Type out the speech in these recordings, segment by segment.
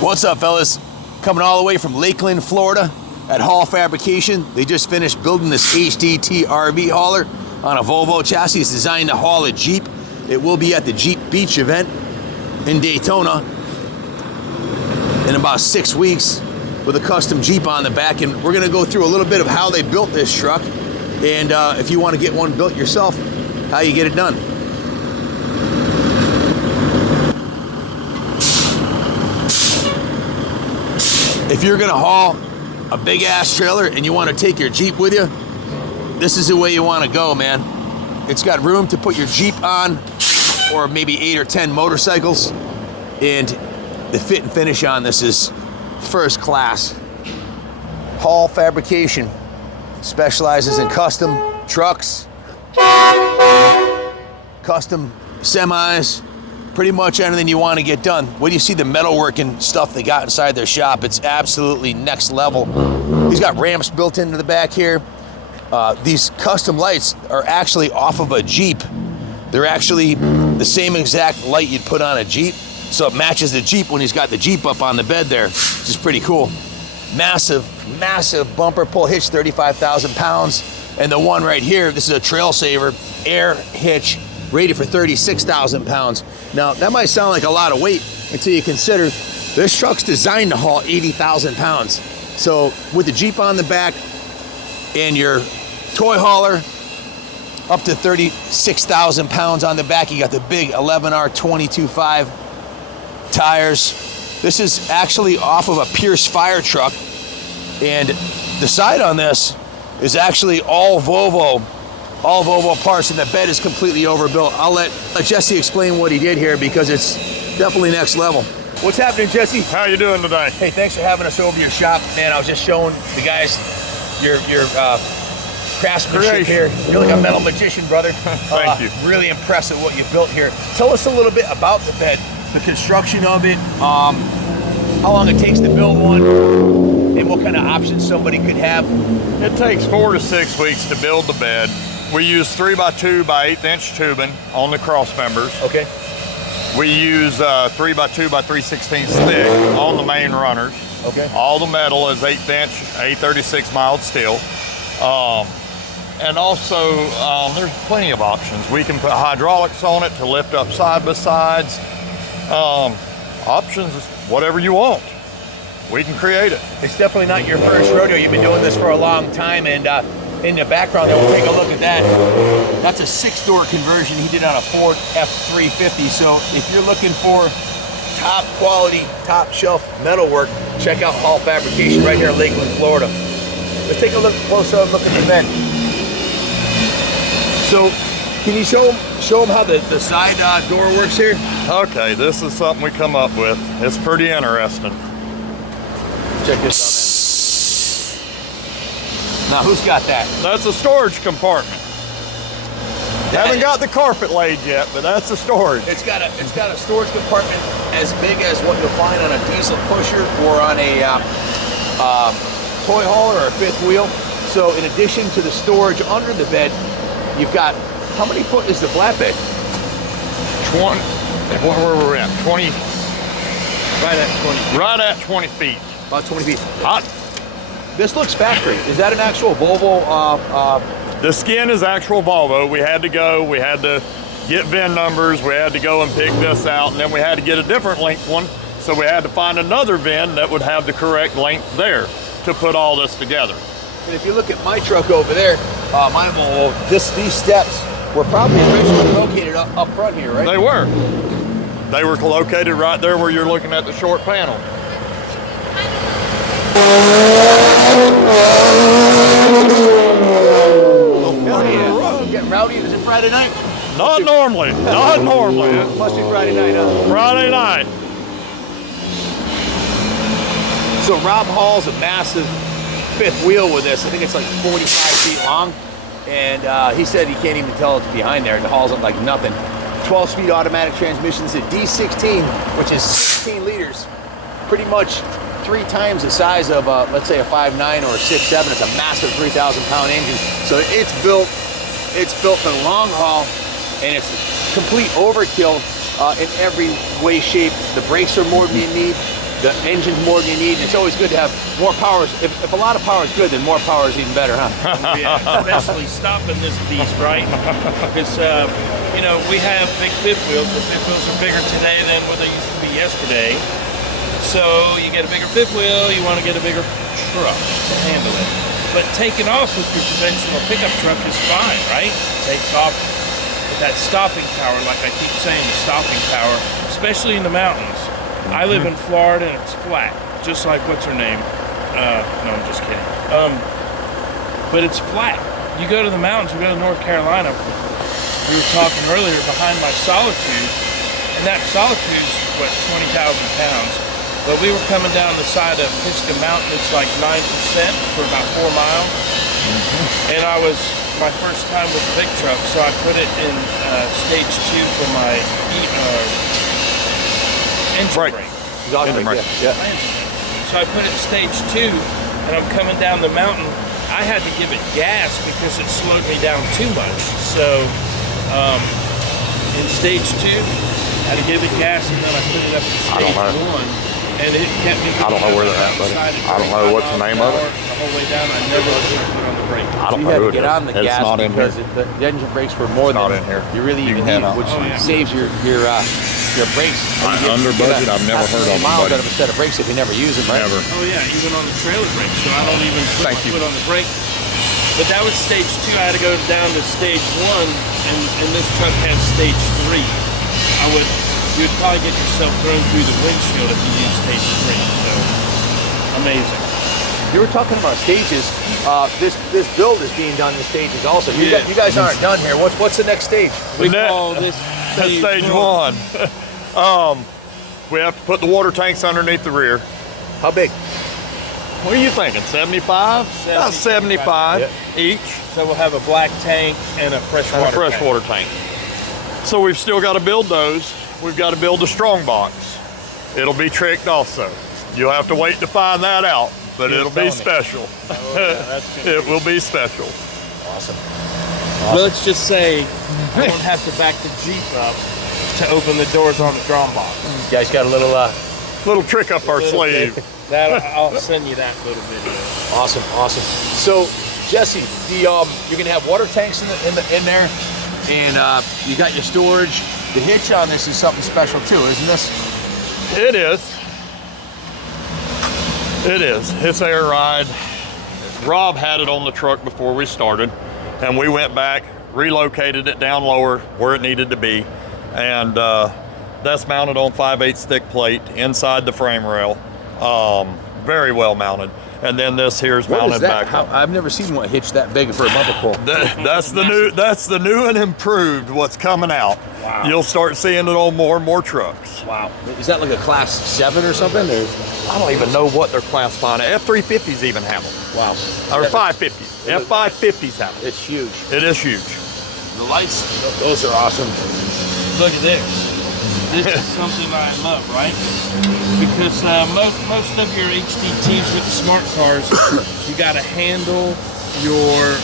What's up, fellas? Coming all the way from Lakeland, Florida at Fabrication. They just finished building this HDT RV Hauler on a Volvo chassis. It's designed to haul a Jeep. It will be at the Jeep Beach event in Daytona in about 6 weeks with a custom Jeep on the back. And we're gonna go through a little bit of how they built this truck. And if you wanna get one built yourself, how you get it done. If you're gonna haul a big ass trailer and you wanna take your Jeep with you, this is the way you wanna go, man. It's got room to put your Jeep on, or maybe 8 or 10 motorcycles, and the fit and finish on this is first class. Fabrication specializes in custom trucks, custom semis, pretty much anything you want to get done. When you see the metalworking stuff they got inside their shop, it's absolutely next level. He's got ramps built into the back here. These custom lights are actually off of a Jeep. They're actually the same exact light you'd put on a Jeep, so it matches the Jeep when he's got the Jeep up on the bed there, which is pretty cool. Massive, massive bumper pull hitch, 35,000 pounds. And the one right here, this is a trail saver, air hitch, rated for 36,000 pounds. Now, that might sound like a lot of weight until you consider this truck's designed to haul 80,000 pounds. So with the Jeep on the back and your toy hauler up to 36,000 pounds on the back, you got the big 11R 22.5 tires. This is actually off of a Pierce fire truck, and the side on this is actually all Volvo parts, and the bed is completely overbuilt. I'll let Jesse explain what he did here because it's definitely next level. What's happening, Jesse? How you doing today? Hey, thanks for having us over your shop, man. I was just showing the guys your craftsmanship here. You're like a metal magician, brother. Thank you. Really impressive what you built here. Tell us a little bit about the bed, the construction of it, how long it takes to build one, and what kind of options somebody could have. It takes 4 to 6 weeks to build the bed. We use 3x2 by 1/8 inch tubing on the cross members. Okay. We use 3x2 by 3/16 thick on the main runners. Okay. All the metal is 1/8 inch, 836 mild steel. And also, there's plenty of options. We can put hydraulics on it to lift up side by sides. Options, whatever you want. We can create it. It's definitely not your first rodeo. You've been doing this for a long time, and in the background there, we'll take a look at that. That's a 6-door conversion he did on a Ford F350. So if you're looking for top quality, top shelf metalwork, check out Fabrication right here in Lakeland, Florida. Let's take a closer look at the bed. So can you show them how the side door works here? Okay, this is something we come up with. It's pretty interesting. Check this out, man. Now, who's got that? That's a storage compartment. Haven't got the carpet laid yet, but that's the storage. It's got a storage compartment as big as what you'll find on a diesel pusher or on a toy hauler or a fifth wheel. So in addition to the storage under the bed, you've got, how many foot is the flatbed? 20, where were we at? 20. Right at 20. Right at 20 feet. About 20 feet. Hot. This looks factory. Is that an actual Volvo? The skin is actual Volvo. We had to get VIN numbers. We had to go and pick this out, and then we had to get a different length one. So we had to find another VIN that would have the correct length there to put all this together. And if you look at my truck over there, my Volvo, these steps were probably originally located up front here, right? They were. They were located right there where you're looking at the short panel. Oh, yeah. Getting rowdy. Is it Friday night? Not normally. Not normally. It must be Friday night, huh? Friday night. So Rob hauls a massive fifth wheel with this. I think it's like 45 feet long. And he said he can't even tell it's behind there. It hauls up like nothing. 12-speed automatic transmissions, a D16, which is 16 liters. Pretty much 3 times the size of, let's say, a 5.9 or a 6.7. It's a massive 3,000-pound engine. So it's built for the long haul, and it's complete overkill in every way, shape. The brakes are more than you need. The engine's more than you need, and it's always good to have more power. If a lot of power is good, then more power is even better, huh? Yeah, especially stopping this beast, right? Because, you know, we have big fifth wheels. The fifth wheels are bigger today than what they used to be yesterday. So you get a bigger fifth wheel, you want to get a bigger truck to handle it. But taking off with your conventional pickup truck is fine, right? It takes off with that stopping power, like I keep saying, the stopping power, especially in the mountains. I live in Florida and it's flat, just like what's her name? No, I'm just kidding. But it's flat. You go to the mountains, we go to North Carolina. We were talking earlier behind my Solitude, and that Solitude's what, 20,000 pounds. But we were coming down the side of Pisgah Mountain. It's like 9% for about 4 miles. And I was my first time with a big truck, so I put it in stage 2 for my engine brake. Engine brake. Yeah. So I put it in stage 2, and I'm coming down the mountain. I had to give it gas because it slowed me down too much. So in stage 2, I had to give it gas, and then I put it up to stage 1. And it kept me. I don't know where they're at, buddy. I don't know what's the name of it. The whole way down, I never was going to put on the brake. I don't You know had who to it get is. on the It's gas not in because here. the engine brakes were more It's than not in here. you really You even can need, hand out. which Oh, yeah. saves your brakes. Under budget, I've never heard of them, miles buddy. out of a set of brakes if you never use them, right? Never. Oh yeah, even on the trailer brake, so I don't even put Thank my you. foot on the brake. But that was stage 2. I had to go down to stage 1, and this truck has stage 3. You'd probably get yourself thrown through the windshield if you use stage 3. So amazing. You were talking about stages. This build is being done in stages also. You guys aren't done here. What's the next stage? We call this Stage 1. We have to put the water tanks underneath the rear. How big? What are you thinking? 75? About 75 each. So we'll have a black tank and a freshwater And a freshwater tank. So we've still got to build those. We've got to build a strong box. It'll be tricked also. You'll have to wait to find that out, but it'll be special. It will be special. Awesome. Well, let's just say I don't have to back the Jeep up to open the doors on the drum box. You guys got a Little trick up our sleeve. I'll send you that little video. awesome. So, Jesse, you're gonna have water tanks in there, and you got your storage. The hitch on this is something special too, isn't this? It is. It is. It's air ride. Rob had it on the truck before we started, and we went back, relocated it down lower where it needed to be, and that's mounted on 5/8 thick plate inside the frame rail. Very well mounted. And then this here is mounted back up. I've never seen one hitch that big for a bumper pull. That's the new and improved what's coming out. Wow. You'll start seeing it on more and more trucks. Wow. Is that like a class 7 or something? Or? I don't even know what they're classifying. F350s even have them. Wow. Or 550s. F550s have them. It's huge. It is huge. The lights, those are awesome. Look at this. This is something I love, right? Because most of your HDTs with the smart cars, you got to handle your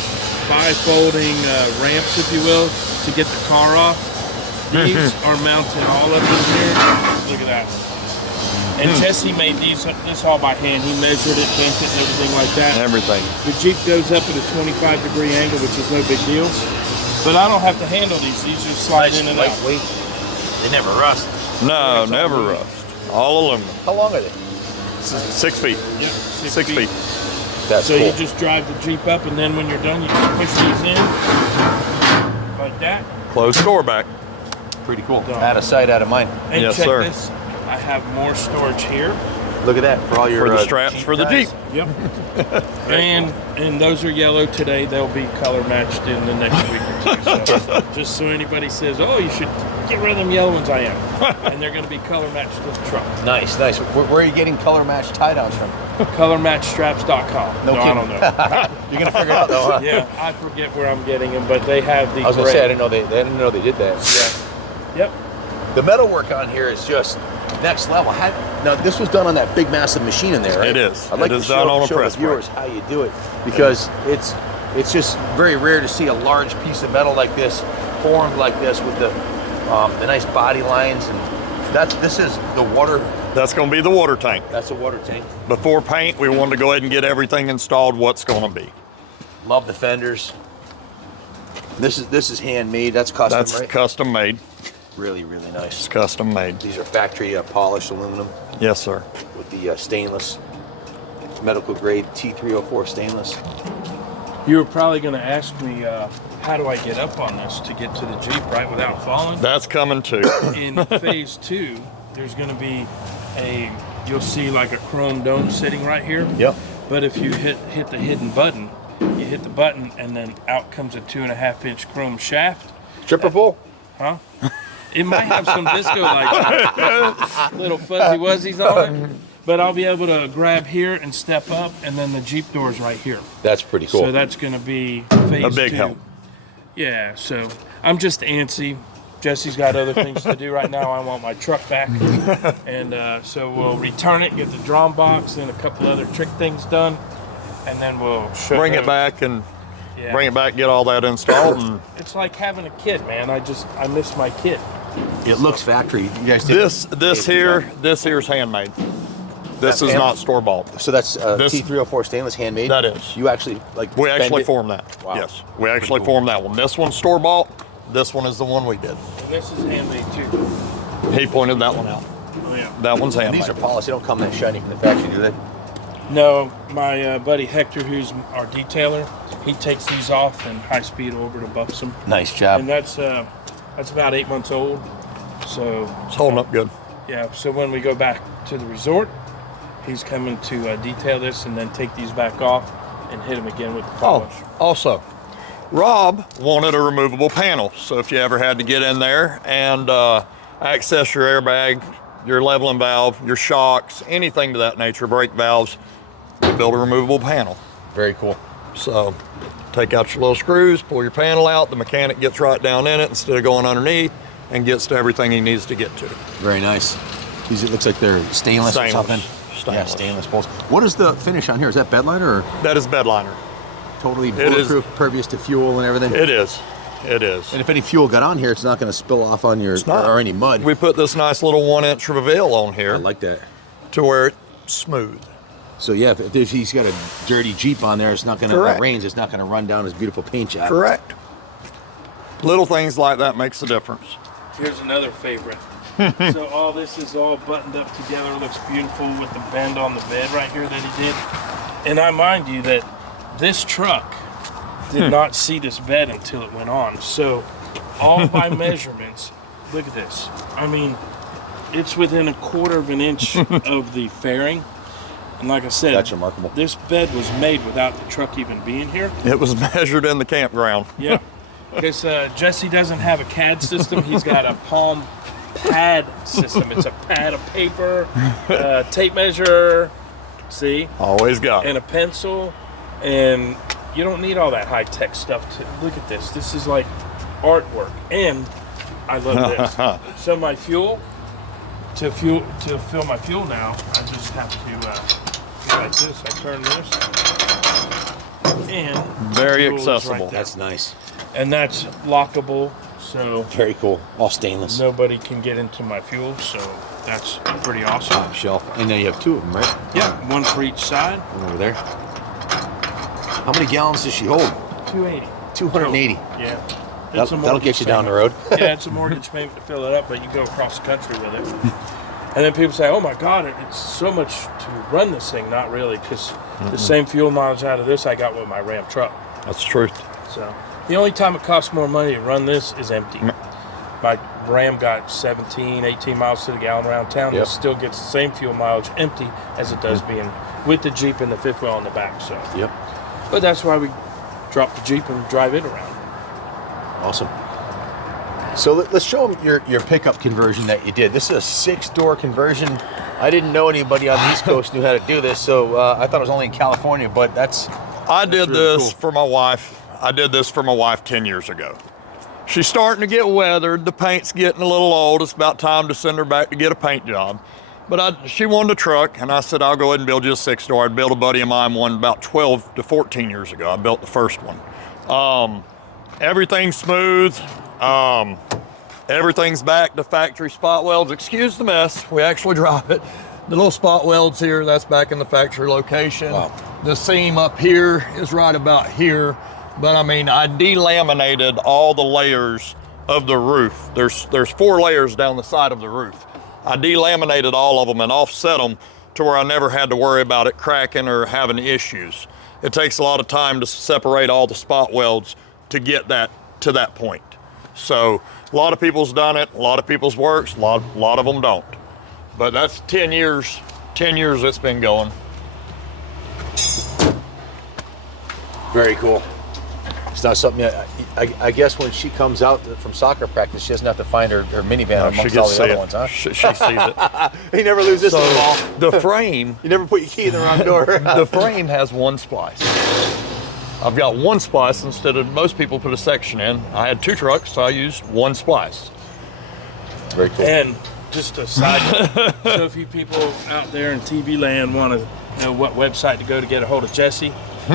bifolding ramps, if you will, to get the car off. These are mounted all up in here. Look at that. And Jesse made this all by hand. He measured it, bent it, and everything like that. Everything. The Jeep goes up at a 25-degree angle, which is no big deal. But I don't have to handle these. These just slide in and out. Lightweight. They never rust. No, never rust. All aluminum. How long are they? 6 feet. Yep, 6 feet. That's so cool. you just drive the Jeep up, and then when you're done, you just push these in like that. Close the door back. Pretty cool. Done. Out of sight, out of mind. And Yes, check sir. this. I have more storage here. Look at that for all your For the straps Jeep for the guys. Jeep. Yep. and those are yellow today. They'll be color matched in the next week or two. So just so anybody says, "Oh, you should get rid of them yellow ones," I am. And they're going to be color matched to the truck. Nice. Where are you getting color matched tie downs from? Colormatchstraps.com. No, I don't know. You're gonna figure it out though, huh? Yeah, I forget where I'm getting them, but they have the. I was gonna gray. say I didn't know they did that. Yeah. Yep. The metalwork on here is just next level. Now this was done on that big massive machine in there, right? It is. I'd like It to is done on a show press the viewers how you do it, because it's just very rare to see a large piece of metal like this formed like this with the nice body lines and This is the water. That's going to be the water tank. That's a water tank. Before paint, we wanted to go ahead and get everything installed what's going to be. Love the fenders. This is handmade. That's custom, That's right? custom made. Really, really nice. It's custom made. These are factory polished aluminum Yes, sir. with the stainless, medical grade T304 stainless. You were probably going to ask me, how do I get up on this to get to the Jeep, right, without falling? That's coming too. In phase 2, there's going to be you'll see like a chrome dome sitting right here. Yep. But if you hit the hidden button, you hit the button and then out comes a 2.5-inch chrome shaft. Stripper pole? Huh? It might have some disco lights, little fuzzy wuzzies on it. But I'll be able to grab here and step up, and then the Jeep door's right here. That's pretty cool. So that's going to be phase 2. A big help. Yeah, so I'm just antsy. Jesse's got other things to do right now. I want my truck back. And so we'll return it, get the drum box, and a couple other trick things done. And then we'll Bring it back and get all that installed. And it's like having a kid, man. I miss my kid. It looks factory. You guys did this here's handmade. This is not store-bought. So that's T304 stainless, handmade? That is. You actually, We actually it? formed that. Wow. Yes. We actually formed that one. This one's store-bought. This one is the one we did. And this is handmade, too. He pointed that one out. Oh, yeah. That one's And handmade. these are polished. They don't come that shiny from the factory, do they? No, my buddy Hector, who's our detailer, he takes these off and high-speed orbital buffs them. Nice job. And that's about 8 months old. So It's holding up good. yeah, so when we go back to the resort, he's coming to detail this and then take these back off and hit them again with the polish. Also, Rob wanted a removable panel. So if you ever had to get in there and access your airbag, your leveling valve, your shocks, anything to that nature, brake valves, we build a removable panel. Very cool. So take out your little screws, pull your panel out, the mechanic gets right down in it instead of going underneath and gets to everything he needs to get to. Very nice. These, it looks like they're stainless or something. Yeah, stainless bolts. What is the finish on here? Is that bed liner or? That is bed liner. Totally bulletproof, pervious to fuel and everything? It is. It is. And if any fuel got on here, it's not going to spill off on your, or any mud. We put this nice little 1-inch reveal on here. I like that. To where it's smooth. So yeah, if he's got a dirty Jeep on there, it's not going to, when it rains, it's not going to run down his beautiful paint job. Correct. Little things like that makes a difference. Here's another favorite. So all this is all buttoned up together, looks beautiful with the bend on the bed right here that he did. And I mind you that this truck did not see this bed until it went on. So all by measurements, look at this. I mean, it's within 1/4 of an inch of the fairing. And like I said, that's remarkable. This bed was made without the truck even being here. It was measured in the campground. Yeah. Because Jesse doesn't have a CAD system. He's got a palm pad system. It's a pad of paper, tape measure, see? Always got it. And a pencil. And you don't need all that high-tech stuff. Look at this. This is like artwork. And I love this. So my fuel, to fill my fuel now, I just have to go like this. I turn this. And very fuel is accessible. Right there. That's nice. And that's lockable, so very cool. All stainless. Nobody can get into my fuel, so that's pretty awesome. Top shelf. And now you have 2 of them, right? Yeah, one for each side. One over there. How many gallons does she hold? 280. 280. Yeah. That'll get you down the road. Yeah, it's a mortgage payment to fill it up, but you go across the country with it. And then people say, oh my God, it's so much to run this thing. Not really, because the same fuel mileage out of this I got with my Ram truck. That's the truth. So the only time it costs more money to run this is empty. My Ram got 17, 18 miles to the gallon around town. It still gets the same fuel mileage empty as it does being with the Jeep and the fifth wheel on the back. So, but that's why we drop the Jeep and drive it around. Awesome. So let's show them your pickup conversion that you did. This is a 6-door conversion. I didn't know anybody on the East Coast knew how to do this, so I thought it was only in California, but I did this for my wife. I did this for my wife 10 years ago. She's starting to get weathered. The paint's getting a little old. It's about time to send her back to get a paint job. But she wanted a truck, and I said, I'll go ahead and build you a 6-door. I'd built a buddy of mine one about 12 to 14 years ago. I built the first one. Everything's smooth. Everything's back to factory spot welds. Excuse the mess, we actually drop it. The little spot welds here, that's back in the factory location. Wow. The seam up here is right about here. But I mean, I delaminated all the layers of the roof. There's 4 layers down the side of the roof. I delaminated all of them and offset them to where I never had to worry about it cracking or having issues. It takes a lot of time to separate all the spot welds to get that to that point. So a lot of people's done it, a lot of people's works, a lot of them don't. But that's 10 years it's been going. Very cool. It's not something, I guess when she comes out from soccer practice, she doesn't have to find her minivan amongst all the other ones, huh? She sees it. You never lose this in the ball. The frame, You never put your key in the wrong door. the frame has 1 splice. I've got 1 splice instead of most people put a section in. I had 2 trucks, so I used 1 splice. Very cool. And just a side note, so if you people out there in TV land want to know what website to go to get a hold of Jesse,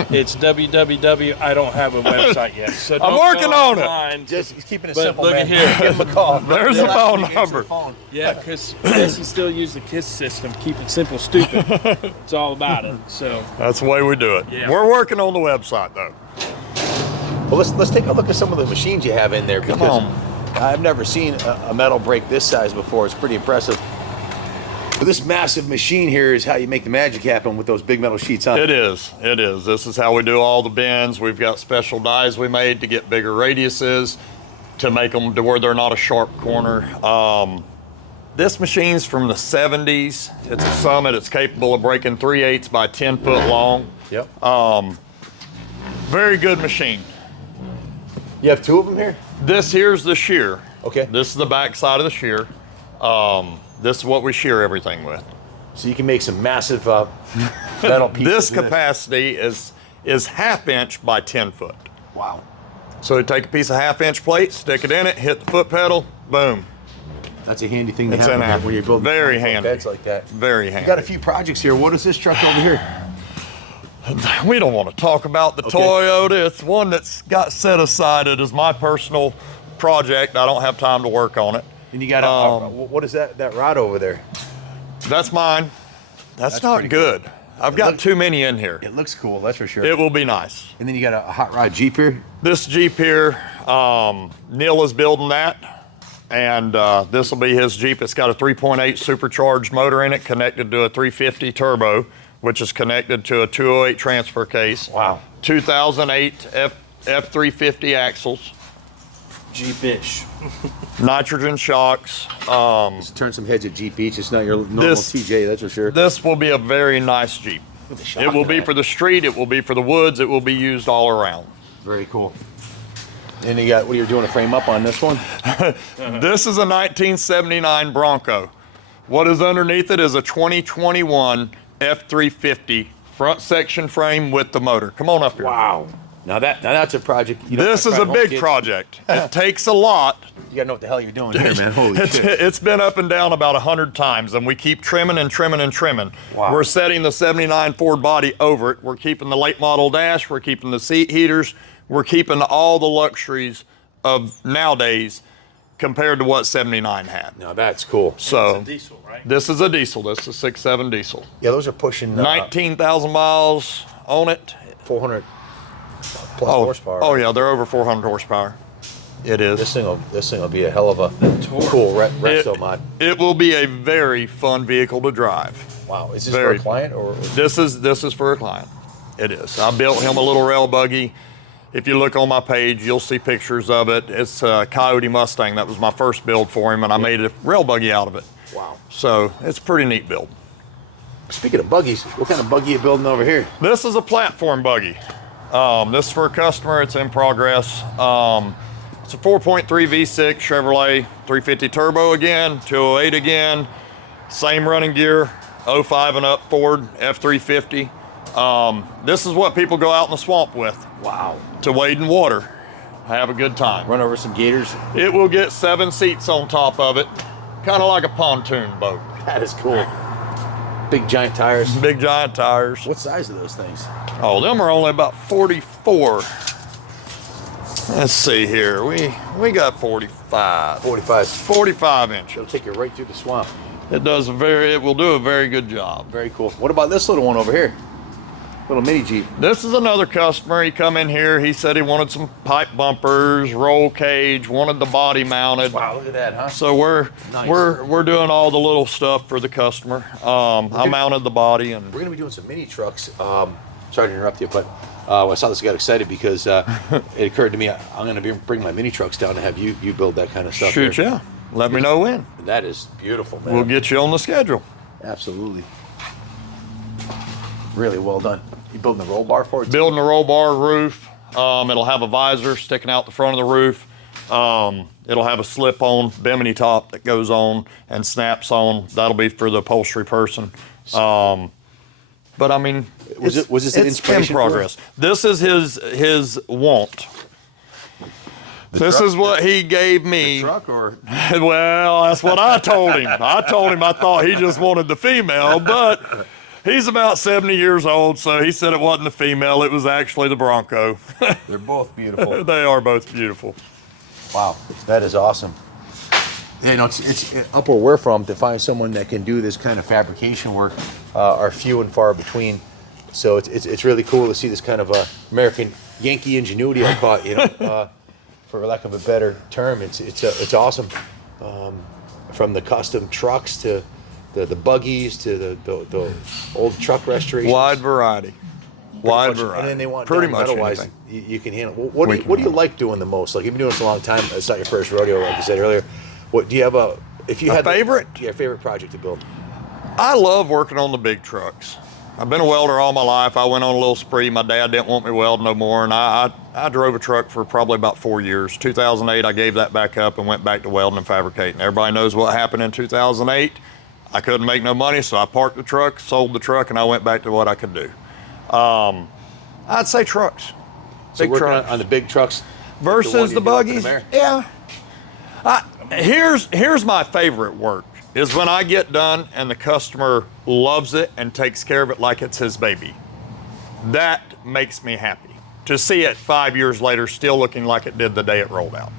it's www. I don't have a website yet, so don't I'm working go on it. online. Just he's keeping it But simple, look man. at here. Give him a call. There's the phone number. Yeah, because Jesse still use the KISS system. Keep it simple, stupid. It's all about it. So That's the way we do it. Yeah. We're working on the website though. Well, let's take a look at some of the machines you have in there, Come because on. I've never seen a metal brake this size before. It's pretty impressive. But this massive machine here is how you make the magic happen with those big metal sheets, huh? It is. This is how we do all the bends. We've got special dies we made to get bigger radiuses to make them to where they're not a sharp corner. This machine's from the 70s. It's a Summit. It's capable of breaking 3/8 by 10 foot long. Yep. Very good machine. You have 2 of them here? This here's the shear. Okay. This is the back side of the shear. This is what we shear everything with. So you can make some massive metal pieces. This in capacity is 1/2 inch by 10 foot. Wow. So you take a piece of 1/2 inch plate, stick it in it, hit the foot pedal, boom. That's a handy thing to It's have an in there app. when you're building Very handy. beds like that. Very handy. You got a few projects here. What is this truck over here? We don't want to talk about the Okay. Toyota. It's one that's got set aside. It is my personal project. I don't have time to work on it. And you got what is that rod over there? That's mine. That's not pretty good. I've got looks- too many in here. It looks cool, that's for sure. It will be nice. And then you got a hot rod Jeep here. This Jeep here, Neil is building that, and this will be his Jeep. It's got a 3.8 supercharged motor in it, connected to a 350 turbo, which is connected to a 208 transfer case. Wow. 2008 F350 axles, Jeep-ish. nitrogen shocks. Turn some heads at Jeep each. It's not your normal This- TJ, that's for sure. This will be a very nice Jeep. With the shock It will in be that. for the street, it will be for the woods, it will be used all around. Very cool. And you got, what are you doing to frame up on this one? This is a 1979 Bronco. What is underneath it is a 2021 F350 front section frame with the motor. Come on up here. Wow. Now that's a project. You don't This have is to a try to big home project. It takes a lot. You gotta know what the hell you're doing here, man. Holy shit. It's been up and down about 100 times, and we keep trimming and trimming and trimming. Wow. We're setting the 79 Ford body over it. We're keeping the late model dash. We're keeping the seat heaters. We're keeping all the luxuries of nowadays compared to what 79 had. Now that's cool. So It's a diesel, right? this is a diesel. This is a 6.7 diesel. Yeah, those are pushing 19,000 miles on it. 400 plus horsepower. Oh yeah, they're over 400 horsepower. It is. This thing will be a hell of a cool resto mod. It will be a very fun vehicle to drive. Wow, is this Very. for a client or? This is for a client. It is. I built him a little rail buggy. If you look on my page, you'll see pictures of it. It's a Coyote Mustang. That was my first build for him, and I made a rail buggy out of it. Wow. So it's a pretty neat build. Speaking of buggies, what kind of buggy you building over here? This is a platform buggy. This is for a customer. It's in progress. It's a 4.3 V6 Chevrolet 350 turbo again, 208 again, same running gear, 05 and up Ford F350. This is what people go out in the swamp with. Wow. To wade in water, have a good time. Run over some gators. It will get 7 seats on top of it, kind of like a pontoon boat. That is cool. Big giant tires. Big giant tires. What size are those things? Oh, them are only about 44. Let's see here. We got 45. 45 inches. It'll take you right through the swamp. It will do a very good job. Very cool. What about this little one over here? Little mini Jeep. This is another customer. He come in here. He said he wanted some pipe bumpers, roll cage, wanted the body mounted. Wow, look at that, huh? So we're doing all the little stuff for the customer. I mounted the body, and we're gonna be doing some mini trucks. Sorry to interrupt you, but I saw this, got excited because it occurred to me I'm gonna bring my mini trucks down to have you build that kind of stuff. Shoot, here. yeah. Let me know when. That is beautiful, man. We'll get you on the schedule. Absolutely. Really well done. You building the roll bar for it? Building a roll bar roof. It'll have a visor sticking out the front of the roof. It'll have a slip-on bimini top that goes on and snaps on. That'll be for the upholstery person. But I mean, was this an inspiration in progress? This is his want. This is what he gave me. The truck or? Well, that's what I told him. I thought he just wanted the female, but he's about 70 years old, so he said it wasn't the female, it was actually the Bronco. They're both beautiful. They are both beautiful. Wow, that is awesome. You know, it's up where we're from, to find someone that can do this kind of fabrication work are few and far between. So it's really cool to see this kind of American Yankee ingenuity, I call it, you know, for lack of a better term. It's awesome. From the custom trucks to the buggies to the old truck restoration. Wide variety. Wide variety. And then they want pretty much metal-wise, you can handle. What do you like doing the most? Like, you've been doing this a long time. It's not your first rodeo, like you said earlier. What do you have favorite? Yeah, favorite project to build. I love working on the big trucks. I've been a welder all my life. I went on a little spree. My dad didn't want me weld no more, and I drove a truck for probably about 4 years. 2008, I gave that back up and went back to welding and fabricating. Everybody knows what happened in 2008. I couldn't make no money, so I parked the truck, sold the truck, and I went back to what I could do. I'd say trucks. So big trucks. On the big trucks versus the buggies. Yeah. Here's my favorite work is when I get done and the customer loves it and takes care of it like it's his baby. That makes me happy to see it 5 years later still looking like it did the day it rolled out.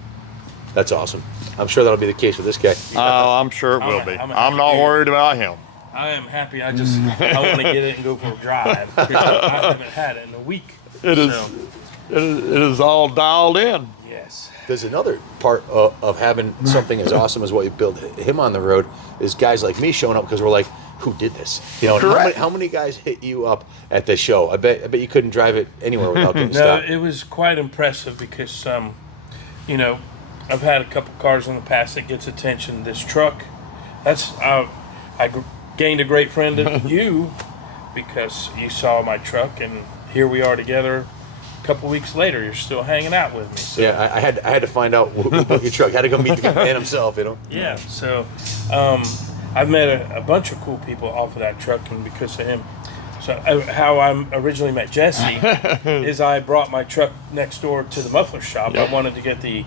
That's awesome. I'm sure that'll be the case with this guy. Oh, I'm sure it will be. I'm not worried about him. I am happy. I want to get it and go for a drive. I haven't had it in a week. It is all dialed in. Yes. There's another part of having something as awesome as what you built him on the road is guys like me showing up because we're like, who did this? You know, how many guys hit you up at the show? I bet you couldn't drive it anywhere without getting stopped. No, it was quite impressive because, you know, I've had a couple cars in the past that gets attention. This truck, I gained a great friend of you because you saw my truck, and here we are together. A couple weeks later, you're still hanging out with me. So. Yeah, I had to find out what your truck. I had to go meet the man himself, you know. Yeah, so I've met a bunch of cool people off of that truck, and because of him. So how I originally met Jesse is I brought my truck next door to the muffler shop. Yep. I wanted to get the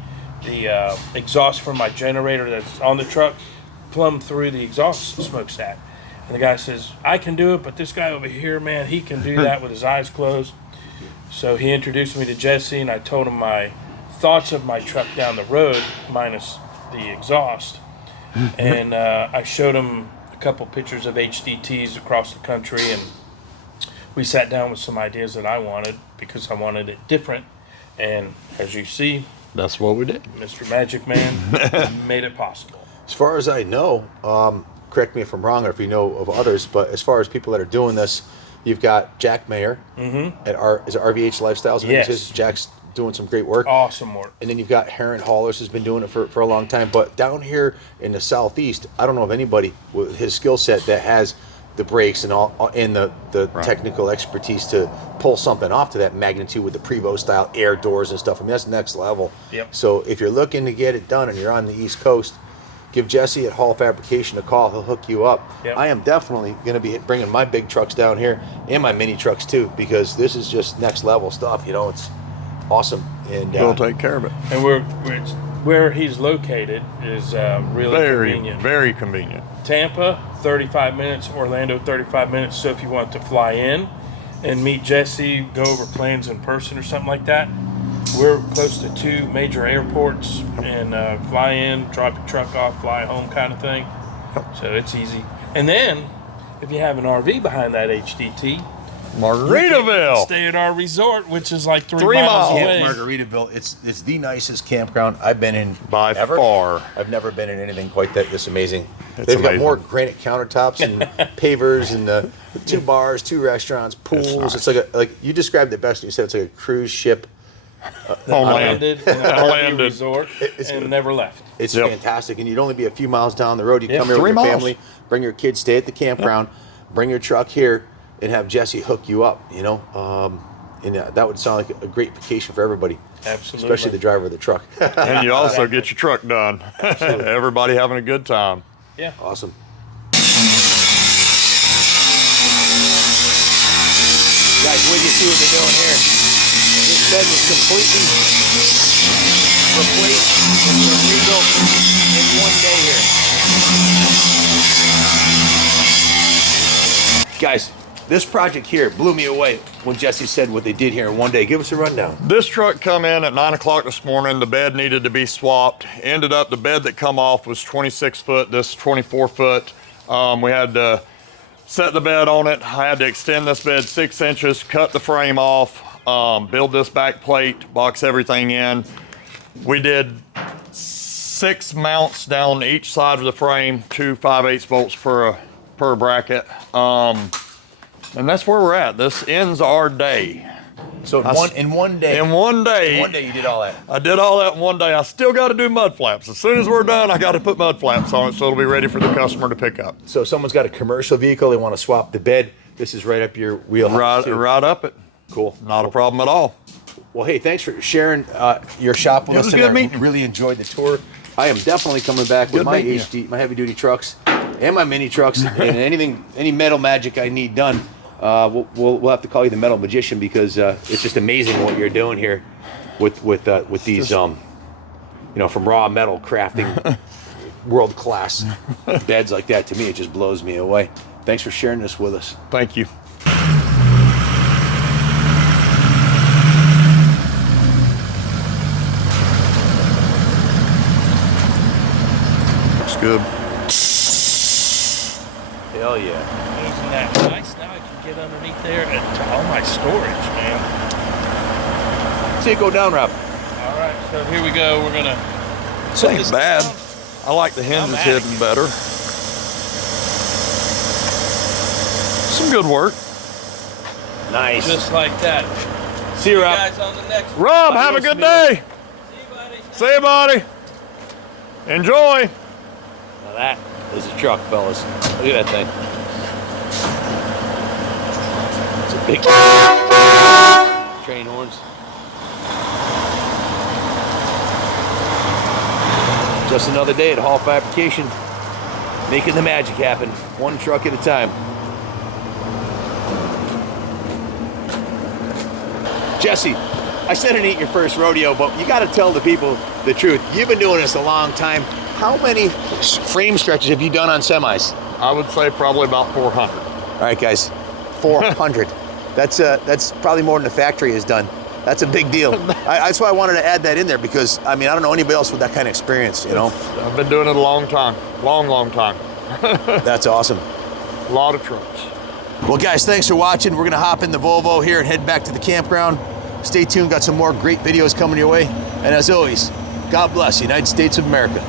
exhaust from my generator that's on the truck plumb through the exhaust smokestack. And the guy says, I can do it, but this guy over here, man, he can do that with his eyes closed. So he introduced me to Jesse, and I told him my thoughts of my truck down the road, minus the exhaust. And I showed him a couple pictures of HDTs across the country, and we sat down with some ideas that I wanted because I wanted it different. And as you see, that's what we did. Mr. Magic Man made it possible. As far as I know, correct me if I'm wrong or if you know of others, but as far as people that are doing this, you've got Jack Mayer at RVH Lifestyles. Yes. Jack's doing some great work. Awesome work. And then you've got Heron Haulers who's been doing it for a long time. But down here in the Southeast, I don't know of anybody with his skill set that has the brakes and all and the technical expertise to pull something off to that magnitude with the Prevost style air doors and stuff. I mean, that's next level. Yep. So if you're looking to get it done and you're on the East Coast, give Jesse at Hall Fabrication a call. He'll hook you up. Yep. I am definitely going to be bringing my big trucks down here and my mini trucks too, because this is just next level stuff. You know, it's awesome. And he'll take care of it. And where he's located is really convenient. Very convenient. Tampa, 35 minutes. Orlando, 35 minutes. So if you want to fly in and meet Jesse, go over plans in person or something like that, we're close to 2 major airports, and fly in, drop your truck off, fly home kind of thing. So it's easy. And then, if you have an RV behind that HDT, Margaritaville. stay at our resort, which is like 3 3 miles miles. away. Margaritaville, it's the nicest campground I've been in By ever. far. I've never been in anything quite this amazing. It's They've got amazing. more granite countertops and pavers and 2 bars, 2 restaurants, pools. nice. It's like you described it best when you said it's like a cruise ship. On land. Landed in an RV Landed. resort and never left. It's Yep. fantastic, and you'd only be a few miles down the road. You Yeah, come here with 3 your miles. family, bring your kids, stay at the campground, bring your truck here, and have Jesse hook you up. You know, and that would sound like a great vacation for everybody. Absolutely. Especially the driver of the truck. And you also get your truck done. Everybody having a good time. Yeah. Awesome. Guys, wait till you see what they're doing here. This bed was completely replaced and rebuilt in one day here. Guys, this project here blew me away when Jesse said what they did here in one day. Give us a rundown. This truck come in at 9 o'clock this morning. The bed needed to be swapped. Ended up the bed that come off was 26 foot, this 24 foot. We had to set the bed on it. I had to extend this bed 6 inches, cut the frame off, build this back plate, box everything in. We did 6 mounts down each side of the frame, 2 5/8 bolts per bracket. And that's where we're at. This ends our day. So in one day. In one day. In one day you did all that. I did all that in one day. I still got to do mud flaps. As soon as we're done, I got to put mud flaps on it so it'll be ready for the customer to pick up. So if someone's got a commercial vehicle, they want to swap the bed. This is right up your wheelhouse. too. Right up it. Cool. Not a problem at all. Well, hey, thanks for sharing your shop with It us. was today. good meeting I you. really enjoyed the tour. I am definitely coming back with Good my meeting you. my heavy duty trucks and my mini trucks and any metal magic I need done. We'll have to call you the metal magician because it's just amazing what you're doing here with these from raw metal crafting world class beds like that. To me, it just blows me away. Thanks for sharing this with us. Thank you. Looks good. Hell yeah. Isn't that nice? Now I can get underneath there and all my storage, man. See it go down, Rob. All right, so here we go. We're gonna. This ain't bad. I like the hinges Automatic. hidden better. Some good work. Nice. Just like that. See you, Rob. Guys, on the next. Rob, have a good day. See you, buddy. See you, buddy. Enjoy. Now that is a truck, fellas. Look at that thing. It's a big train horns. Just another day at Hall Fabrication, making the magic happen, one truck at a time. Jesse, I said it ain't your first rodeo, but you got to tell the people the truth. You've been doing this a long time. How many frame stretches have you done on semis? I would say probably about 400. All right, guys, 400. That's probably more than the factory has done. That's a big deal. That's why I wanted to add that in there because, I mean, I don't know anybody else with that kind of experience, you know? I've been doing it a long time. Long time. That's awesome. A lot of trucks. Well, guys, thanks for watching. We're going to hop in the Volvo here and head back to the campground. Stay tuned. Got some more great videos coming your way. And as always, God bless the United States of America.